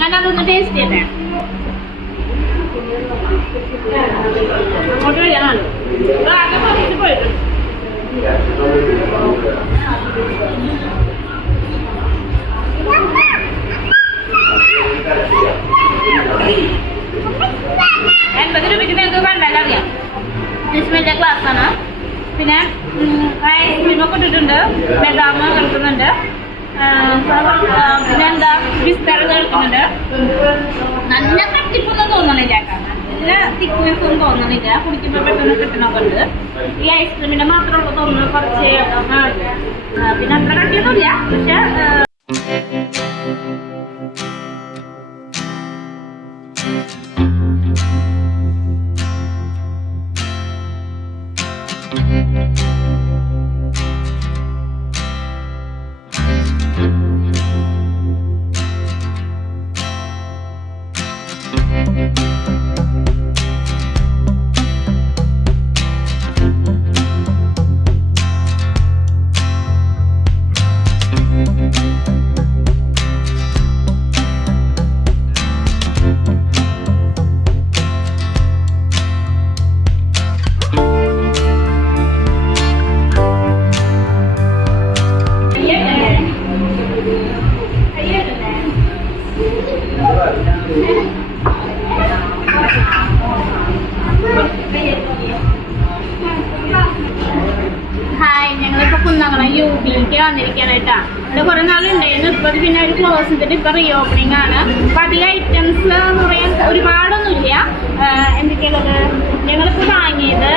ഞാനതൊന്ന് ടേസ്റ്റ് ചെയ്യട്ടെ. അങ്ങോട്ട് വരാനാണ് ആകെ കുറച്ച് പോയിട്ടുണ്ട്. ₹80 നിങ്ങൾക്ക് കണ്ടാലും അറിയാം. വലിയ ഗ്ലാസ്സാണ്. പിന്നെ ഐസ്ക്രീമൊക്കെ ഇട്ടിട്ടുണ്ട്. ബദാം കിടക്കുന്നുണ്ട്. പിന്നെ എന്താ ബിസ്തർ കിടക്കുന്നുണ്ട്. നല്ല കട്ടിപ്പൊന്നും തോന്നണില്ല കേട്ടോ. നല്ല തിക്നെസ് ഒന്നും തോന്നണില്ല. കുടിക്കുമ്പോൾ പെട്ടെന്ന് കിട്ടണമൊക്കെ ഉണ്ട്. ഈ ഐസ്ക്രീമിന്റെ മാത്രമുള്ള തോന്നുന്നു കുറച്ച്. പിന്നെ അത്ര കട്ടിയൊന്നുമില്ല. പക്ഷെ ഞങ്ങളിപ്പോ കുന്നംകുളം യൂബിലേക്ക് വന്നിരിക്കാനായിട്ടാ. ഇവിടെ കുറെ നാളുണ്ടായിരുന്നു. ഇപ്പൊ പിന്നെ ഒരു ക്ലോസ് ചെയ്തിട്ട് ഇപ്പൊ റീ ഓപ്പണിംഗ് ആണ്. അപ്പൊ അധികം ഐറ്റംസ് എന്ന് പറയാൻ ഒരുപാടൊന്നുമില്ല. എന്തൊക്കെയുള്ളത് ഞങ്ങളിപ്പോ വാങ്ങിയത്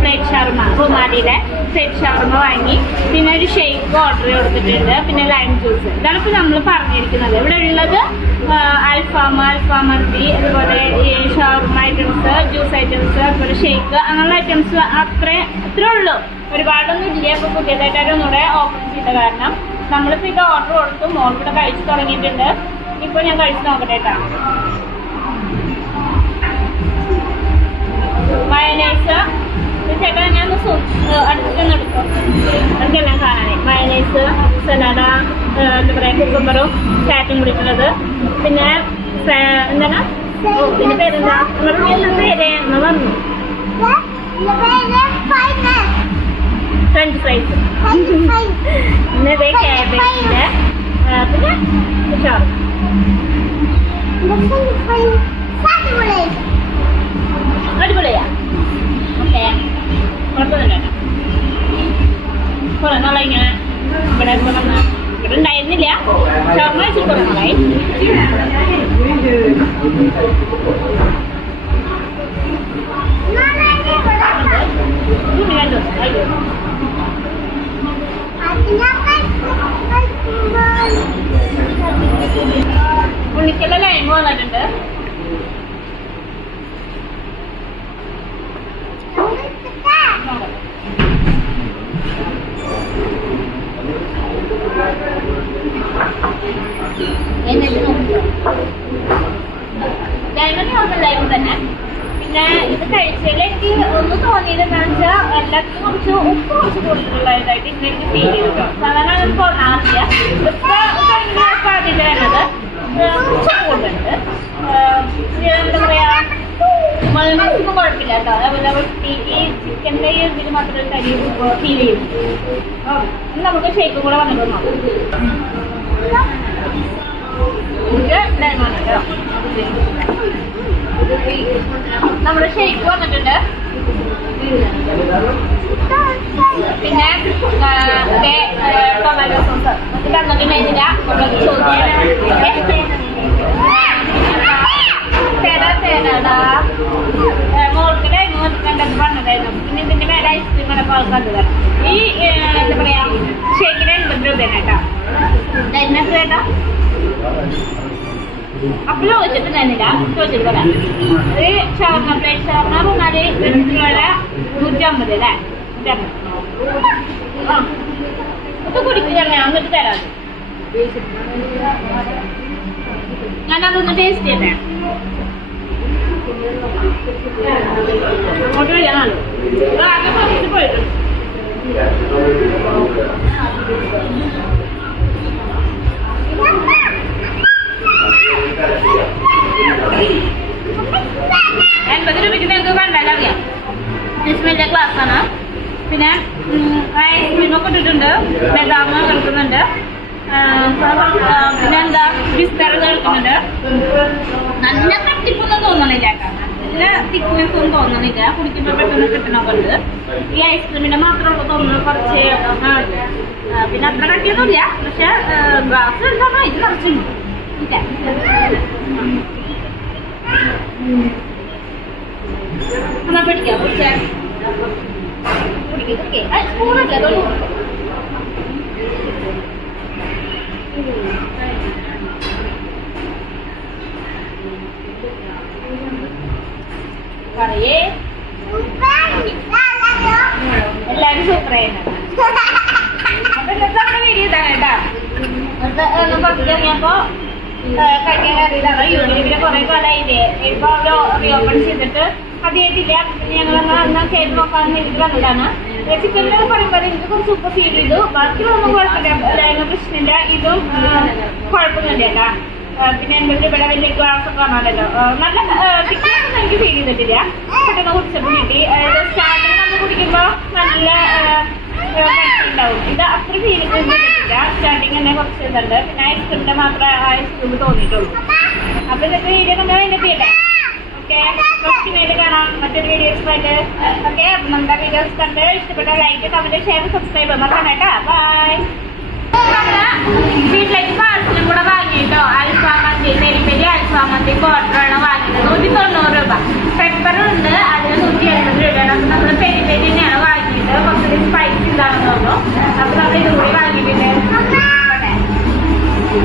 പ്ലേറ്റ് ഷവർമ, റുമാലിയുടെ പ്ലേറ്റ് ഷവർമ വാങ്ങി. പിന്നെ ഒരു ഷേക്ക് ഓർഡർ കൊടുത്തിട്ടുണ്ട്. പിന്നെ ലൈം ജ്യൂസ്. ഇതാണ് ഇപ്പൊ നമ്മൾ പറഞ്ഞിരിക്കുന്നത്. ഇവിടെ ഉള്ളത് അൽഫാമർത്തി, അതുപോലെ ഷവർമ ഐറ്റംസ്, ജ്യൂസ് ഐറ്റംസ്, അതുപോലെ ഷേക്ക്, അങ്ങനെയുള്ള ഐറ്റംസ് അത്രേ ഉള്ളൂ. ഒരുപാടൊന്നും ഇല്ല. ഇപ്പൊ പുതിയതായിട്ട് ഒന്നുകൂടെ ഓപ്പൺ ചെയ്ത കാരണം നമ്മളിപ്പോ ഇത് ഓർഡർ കൊടുത്തു. മോൾക്കൂടെ കഴിച്ചു തുടങ്ങിയിട്ടുണ്ട്. ഇപ്പൊ ഞാൻ കഴിച്ചു നോക്കട്ടെ കേട്ടോ. മയനൈസ് ചേട്ടാ ഞാൻ അടുത്തൊന്ന് എടുക്കും. അടുത്തെല്ലാം കാണാനേ. മയനൈസ്, സലാഡ, എന്താ പറയാ, കുക്കുംബറും ചാറ്റും കുടിക്കുന്നത്. പിന്നെ എന്താണ് പിന്നെ പേരെന്താ പേര് വന്നു ഫ്രഞ്ച് ഫ്രൈസ്. പിന്നെ ക്യാബേജിന്റെ പിന്നെ ചോറ്. അടിപൊളിയാ. ഓക്കെ കുഴപ്പമൊന്നുമില്ല. കുറെ നാളെ ഇങ്ങനെ ഇവിടെ ഉണ്ടായിരുന്നില്ല. ഷവർമ വെച്ചിട്ട് കുറെ നാളായി. ഉണ്ണിക്കുള്ള ലൈം വന്നിട്ടുണ്ട്. ലൈം തന്നെ. പിന്നെ ഇത് കഴിച്ചതിൽ എനിക്ക് ഒന്ന് തോന്നിയത് എന്താണെന്ന് വെച്ചാൽ എല്ലാത്തിനും കുറച്ച് ഉപ്പ് കുറച്ച് കൂടുതലുള്ളതായിട്ട് ഇന്നെനിക്ക് ഫീൽ ചെയ്തു. സാധാരണ അത് തോന്നാറില്ല. ഇപ്പൊ കഴിഞ്ഞപ്പോൾ അതിൽ വരുന്നത് കുറച്ച് കൂടുതലുണ്ട്. എന്താ പറയാ, മയോണൈസൊന്നും കുഴപ്പമില്ല കേട്ടോ. അതേപോലെ ഈ ചിക്കൻ്റെ ഇതിൽ മാത്രമേ കരി ഫീൽ ചെയ്യും. നമുക്ക് ഷേക്ക് കൂടെ വന്നിട്ട് നോക്കാം. നമ്മുടെ ഷേക്ക് വന്നിട്ടുണ്ട്. പിന്നെ ടൊമാറ്റോ സോസ് ഇത് തന്നിട്ടുണ്ടായിരുന്നില്ല. മോൾക്ക് ടൈം കണ്ടത് പറഞ്ഞതായിരുന്നു. പിന്നെ ഇതിന്റെ മേലെ ഐസ്ക്രീം ഒക്കെ ആൾക്കാർക്ക് തരാം. ഈ എന്താ പറയാ ഷേക്കിന് 80 രൂപയാണ് കേട്ടോ. എത്ര കേട്ടോ? അപ്പൊ ചോദിച്ചിട്ടുണ്ടായിരുന്നില്ല. ചോദിച്ചിട്ട് പറയാം. ഇത് ഷവർമ പ്ലേറ്റ് ഷവർമ പറഞ്ഞാല് വെച്ചിട്ടുള്ള 150 അല്ലേ? 150. ഇത് കുടിക്കുക ഞാൻ എന്നിട്ട് തരാം. ഞാനതൊന്ന് ടേസ്റ്റ് ചെയ്തേ. അങ്ങോട്ട് വരാനാണ് ആകെ കുറച്ച് പോയിട്ടുണ്ട്. ബദാം കേൾക്കുന്നുണ്ട്, പിന്നെന്താ ബിസ്തർ കേൾക്കുന്നുണ്ട്. നല്ല കട്ടിപ്പൊന്നും തോന്നണില്ല കേട്ടോ, നല്ല തിക്നെസ് ഒന്നും തോന്നണില്ല. കുടിക്കുമ്പോൾ പെട്ടെന്ന് കിട്ടണമൊക്കെ ഉണ്ട്. ഈ ഐസ്ക്രീമിന്റെ മാത്രമുള്ള തോന്നുന്നു കുറച്ച്. പിന്നെ അത്ര കട്ടിയൊന്നുമില്ല, പക്ഷെ ഗ്ലാസ് എന്താണോ ഇത് കുറച്ചുണ്ട്. എന്നാ പിടിക്കാം, കുടിച്ചേ കുടിക്കേ സ്പൂണല്ലേ തോന്നുന്നു. പറയേ എല്ലാരും സൂപ്പർ ആയിരുന്നു. അപ്പൊ ഇന്നത്തെ നമ്മുടെ വീഡിയോ ഇതാണ് കേട്ടാ. പുറത്തിറങ്ങിയപ്പോ കഴിക്കാൻ കറിയിലാണ്. യൂണിറ്റിലെ കുറെ കാലമായില്ലേ, ഇപ്പൊ റീഓപ്പൺ ചെയ്തിട്ട് അധികമായിട്ടില്ല. ഞങ്ങളെന്നാ ചെയ്ത് നോക്കാമെന്ന് എനിക്ക് വന്നതാണ്. ചിക്കനിൽ പറയുമ്പോൾ എനിക്ക് കുറച്ച് സൂപ്പർ ഫീൽ ചെയ്തു. ബാക്കിയൊന്നും കുഴപ്പമില്ല, പ്രശ്നമില്ല. ഇതും കുഴപ്പമൊന്നുമില്ല കേട്ടാ. പിന്നെ എന്തെങ്കിലും ഇവിടെ വലിയ ഗ്ലാസ് ഒക്കെ കാണാമല്ലോ. നല്ല തിക്നെസ്സൊന്നും എനിക്ക് ഫീൽ ചെയ്തിട്ടില്ല. പെട്ടെന്ന് കുടിച്ചപ്പോൾ കിട്ടി. സ്റ്റാർട്ടിങ് നമ്മൾ കുടിക്കുമ്പോൾ നല്ല ഉണ്ടാവും. ഇത് അത്ര ഫീലിംഗ് ചെയ്തിട്ടില്ല. സ്റ്റാർട്ടിങ് തന്നെ കുറച്ച് ഇതുണ്ട്. പിന്നെ ഐസ്ക്രീമിന്റെ മാത്രമേ ഐസ്ക്രീം തോന്നിയിട്ടുള്ളൂ. അപ്പൊ ഇതൊക്കെ വീഡിയോ കണ്ടാൽ എന്നെ ചെയ്യട്ടെ. ഓക്കെ, നെക്സ്റ്റ് കാണാം മറ്റൊരു വീഡിയോസുമായിട്ട്. ഓക്കെ, നമ്മുടെ വീഡിയോസ് കണ്ട് ഇഷ്ടപ്പെട്ട ലൈക്ക്, കമന്റ്, ഷെയർ, സബ്സ്ക്രൈബ് മറക്കണം കേട്ടോ. ബൈ. വീട്ടിലേക്ക് പാഴ്സലും കൂടെ വാങ്ങിയിട്ടോ. അൽഫാമന്തി, പെരി പെരി അൽഫാമന്തി ക്വാർട്ടറാണ് വാങ്ങിയത്. 190 രൂപ. പെപ്പറുണ്ട്, അതിന് 180 രൂപയാണ്. അപ്പൊ നമ്മള് പെരി പെരി തന്നെയാണ് വാങ്ങിയത്. കുറച്ചുകൂടി സ്പൈസി ഇതാണെന്ന് തോന്നുന്നു. അപ്പൊ നമ്മൾ ഇതുകൂടി വാങ്ങിയിട്ടുണ്ട്.